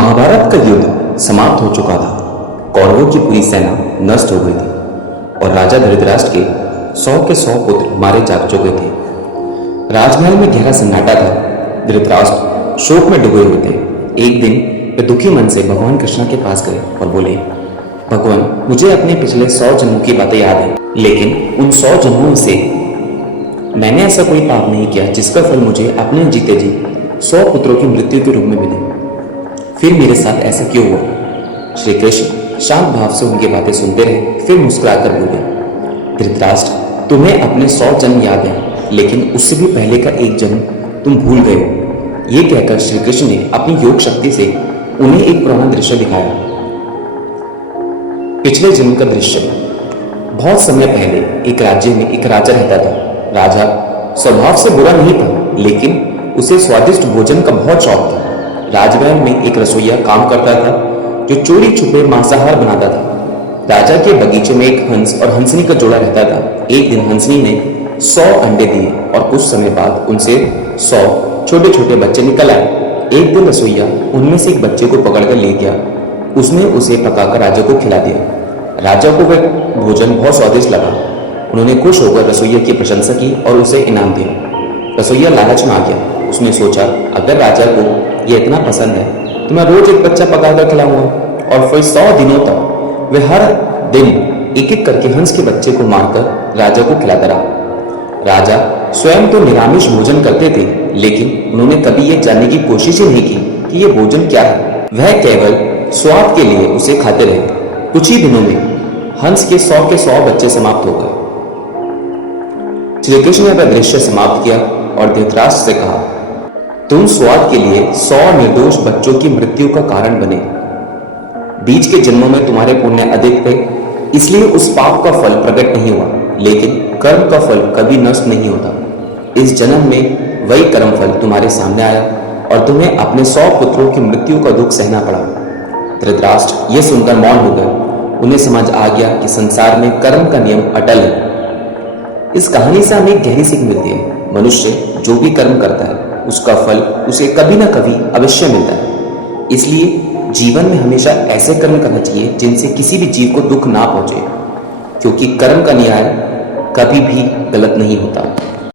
महाभारत का युद्ध समाप्त हो चुका था। कौरवों की पूरी सेना नष्ट हो गई थी और राजा धृतराष्ट्र के 100 के 100 पुत्र मारे जा चुके थे। राजमहल में गहरा सन्नाटा था। धृतराष्ट्र शोक में डूबे हुए थे। एक दिन वे दुखी मन से भगवान कृष्ण के पास गए और बोले, भगवान, मुझे अपने पिछले 100 जन्मों की बातें याद है, लेकिन उन 100 जन्मों से मैंने ऐसा कोई पाप नहीं किया जिसका फल मुझे अपने जीते जी 100 पुत्रों की मृत्यु के रूप में मिले। फिर मेरे साथ ऐसा क्यों हुआ? श्री कृष्ण शांत भाव से उनकी बातें सुनते रहे, फिर मुस्कुराकर बोले, धृतराष्ट्र, तुम्हें अपने 100 जन्म याद है, लेकिन उससे भी पहले का एक जन्म तुम भूल गए हो। ये कहकर श्री कृष्ण ने अपनी योग शक्ति से उन्हें एक पुराना दृश्य दिखाया। पिछले जन्म का दृश्य। बहुत समय पहले एक राज्य में एक राजा रहता था। राजा स्वभाव से बुरा नहीं था, लेकिन उसे स्वादिष्ट भोजन का बहुत शौक था। राजमहल में एक रसोइया काम करता था जो चोरी छुपे मांसाहार बनाता था। राजा के बगीचे में एक हंस और हंसनी का जोड़ा रहता था। एक दिन हंसनी ने 100 अंडे दिए और कुछ समय बाद उनसे 100 छोटे छोटे बच्चे निकल आए। एक दिन रसोइया उनमें से एक बच्चे को पकड़कर ले गया। उसने उसे पकाकर राजा को खिला दिया। राजा को वह भोजन बहुत स्वादिष्ट लगा। उन्होंने खुश होकर रसोइया की प्रशंसा की और उसे इनाम दिया। रसोइया लालच में आ गया। उसने सोचा, अगर राजा को यह इतना पसंद है तो मैं रोज एक बच्चा पकाकर खिलाऊंगा। और फिर 100 दिनों तक वे हर दिन एक एक करके हंस के बच्चे को मारकर राजा को खिलाता रहा। राजा स्वयं तो निरामिष भोजन करते थे, लेकिन उन्होंने कभी यह जानने की कोशिश ही नहीं की कि यह भोजन क्या है। वह केवल स्वाद के लिए उसे खाते रहे। कुछ ही दिनों में हंस के 100 के 100 बच्चे समाप्त हो गए। श्री कृष्ण ने वह दृश्य समाप्त किया और धृतराष्ट्र से कहा, तुम स्वाद के लिए 100 निर्दोष बच्चों की मृत्यु का कारण बने। बीच के जन्मों में तुम्हारे पुण्य अधिक थे, इसलिए उस पाप का फल प्रकट नहीं हुआ, लेकिन कर्म का फल कभी नष्ट नहीं होता। इस जन्म में वही कर्म फल तुम्हारे सामने आया और तुम्हें अपने 100 पुत्रों की मृत्यु का दुख सहना पड़ा। धृतराष्ट्र यह सुनकर मौन हो गए। उन्हें समझ आ गया कि संसार में कर्म का नियम अटल है। इस कहानी से हमें गहरी सीख मिलती है। मनुष्य जो भी कर्म करता है उसका फल उसे कभी ना कभी अवश्य मिलता है। इसलिए जीवन में हमेशा ऐसे कर्म करना चाहिए जिनसे किसी भी जीव को दुख ना पहुंचे, क्योंकि कर्म का न्याय कभी भी गलत नहीं होता।